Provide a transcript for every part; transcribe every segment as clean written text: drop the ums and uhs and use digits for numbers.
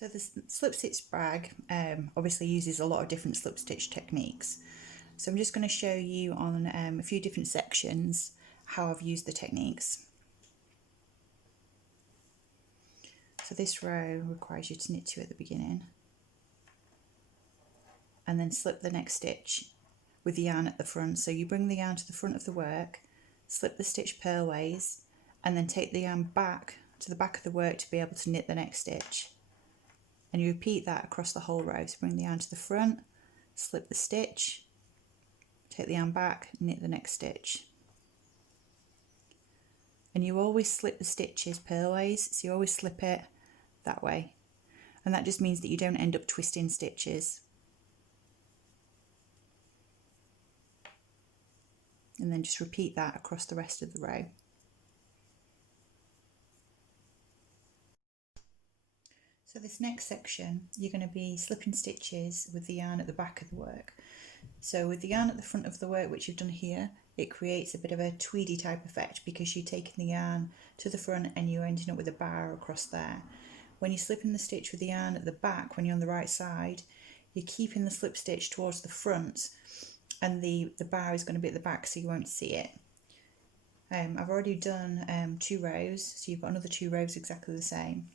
So the slip stitch bag obviously uses a lot of different slip stitch techniques. So I'm just going to show you on a few different sections how I've used the techniques. So this row requires you to knit 2 at the beginning and then slip the next stitch with the yarn at the front. So you bring the yarn to the front of the work, slip the stitch purlways, and then take the yarn back to the back of the work to be able to knit the next stitch. And you repeat that across the whole row. So bring the yarn to the front, slip the stitch, take the yarn back, knit the next stitch. And you always slip the stitches purlways, so you always slip it that way. And that just means that you don't end up twisting stitches. And then just repeat that across the rest of the row. So this next section, you're going to be slipping stitches with the yarn at the back of the work. So with the yarn at the front of the work, which you've done here, it creates a bit of a tweedy type effect because you're taking the yarn to the front and you're ending up with a bar across there. When you're slipping the stitch with the yarn at the back, when you're on the right side, you're keeping the slip stitch towards the front and the bar is going to be at the back so you won't see it. I've already done 2 rows, so you've got another 2 rows exactly the same.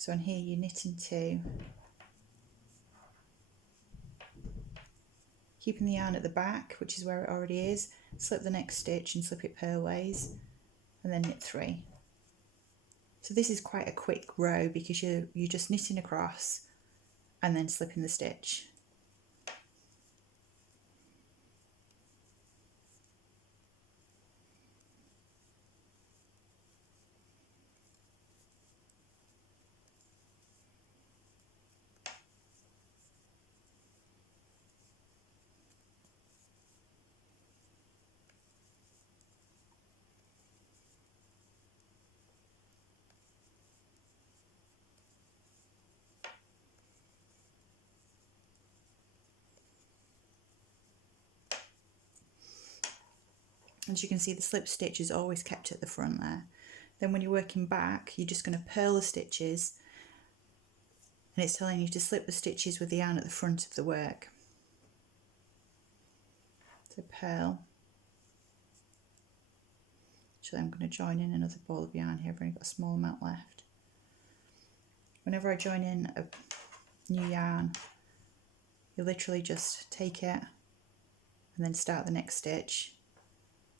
So on here you're knitting 2, keeping the yarn at the back, which is where it already is, slip the next stitch and slip it purlways, and then knit 3. So this is quite a quick row because you're just knitting across and then slipping the stitch. As you can see, the slip stitch is always kept at the front there. Then when you're working back, you're just going to purl the stitches, and it's telling you to slip the stitches with the yarn at the front of the work. So purl. So I'm going to join in another ball of yarn here. I've only got a small amount left. Whenever I join in a new yarn, you literally just take it and then start the next stitch.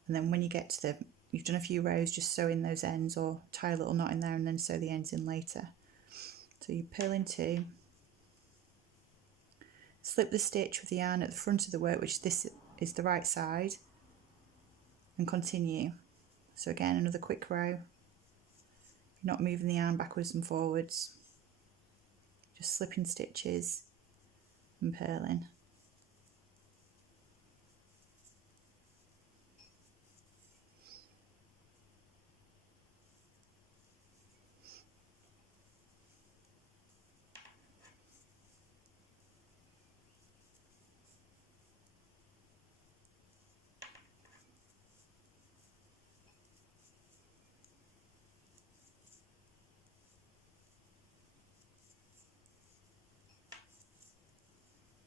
And then when you get to you've done a few rows, just sew in those ends or tie a little knot in there and then sew the ends in later. So you purl in 2, slip the stitch with the yarn at the front of the work, which this is the right side, and continue. So again, another quick row. You're not moving the yarn backwards and forwards, just slipping stitches and purling.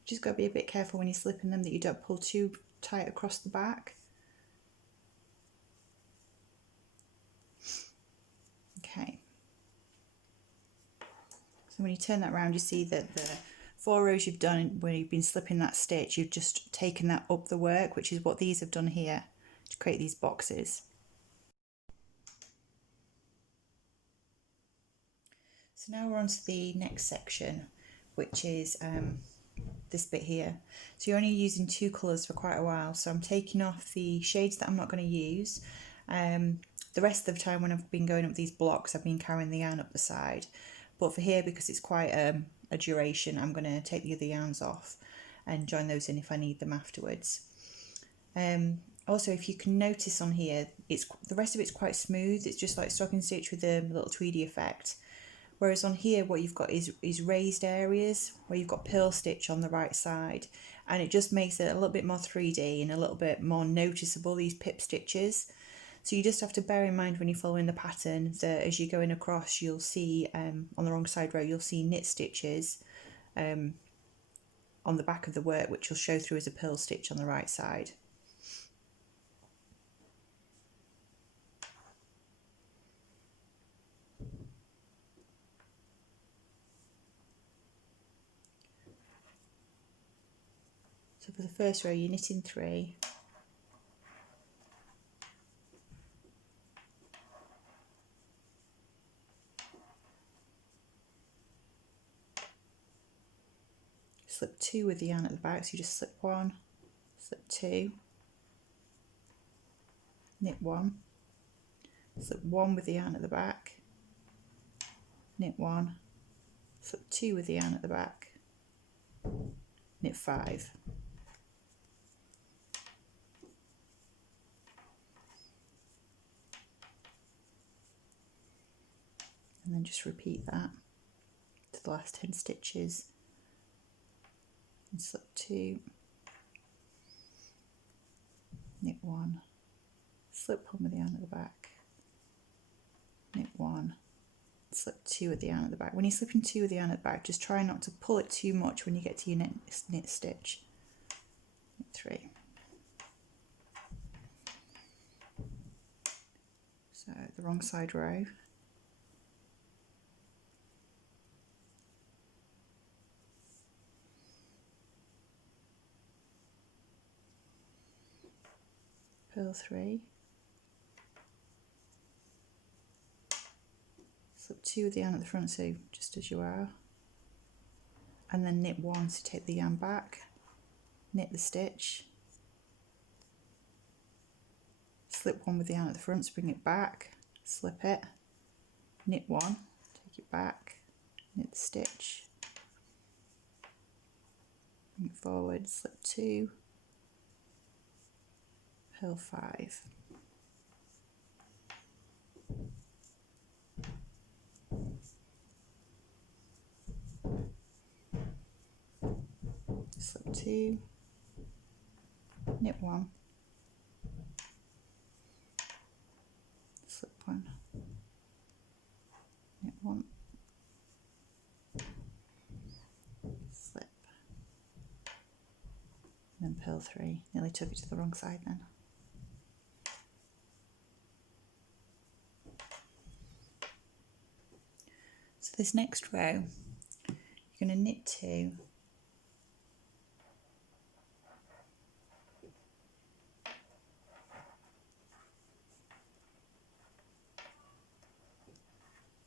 Just got to be a bit careful when you're slipping them that you don't pull too tight across the back. Okay. So when you turn that around, you see that the 4 rows you've done where you've been slipping that stitch, you've just taken that up the work, which is what these have done here to create these boxes. So now we're on to the next section, which is this bit here. So you're only using 2 colours for quite a while, so I'm taking off the shades that I'm not going to use. The rest of the time when I've been going up these blocks, I've been carrying the yarn up the side, but for here, because it's quite a duration, I'm going to take the other yarns off and join those in if I need them afterwards. Also, if you can notice on here, the rest of it's quite smooth. It's just like stocking stitch with a little tweedy effect. Whereas on here, what you've got is raised areas where you've got purl stitch on the right side, and it just makes it a little bit more 3D and a little bit more noticeable, these pip stitches. So you just have to bear in mind when you're following the pattern that as you're going across, you'll see on the wrong side row, you'll see knit stitches on the back of the work, which will show through as a purl stitch on the right side. So for the first row, you're knitting 3, slip 2 with the yarn at the back, so you just slip 1, slip 2, knit 1, slip 1 with the yarn at the back, knit 1, slip 2 with the yarn at the back, knit 5. And then just repeat that to the last 10 stitches, and slip 2, knit 1, slip 1 with the yarn at the back, knit 1, slip 2 with the yarn at the back. When you're slipping 2 with the yarn at the back, just try not to pull it too much when you get to your knit stitch. Knit 3. So the wrong side row. Purl 3, slip 2 with the yarn at the front, so just as you are, and then knit 1 to take the yarn back, knit the stitch, slip 1 with the yarn at the front to bring it back, slip it, knit 1, take it back, knit the stitch, bring it forward, slip 2, purl 5. Slip 2, knit 1, slip 1, knit 1, slip, and then purl 3. Nearly took it to the wrong side then. So this next row, you're going to knit 2,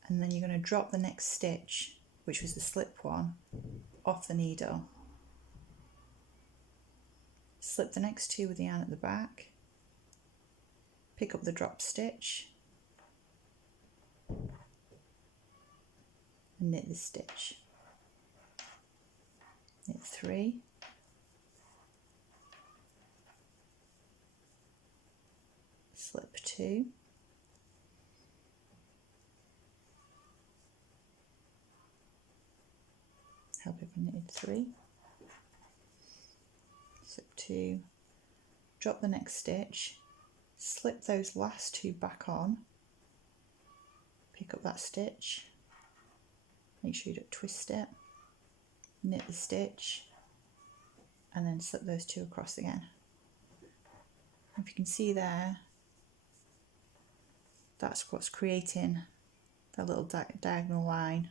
and then you're going to drop the next stitch, which was the slip one, off the needle. Slip the next 2 with the yarn at the back, pick up the drop stitch, and knit the stitch. Knit 3, slip 2, help if I knitted 3, slip 2, drop the next stitch, slip those last 2 back on, pick up that stitch, make sure you don't twist it, knit the stitch, and then slip those 2 across again. If you can see there, that's what's creating that little diagonal line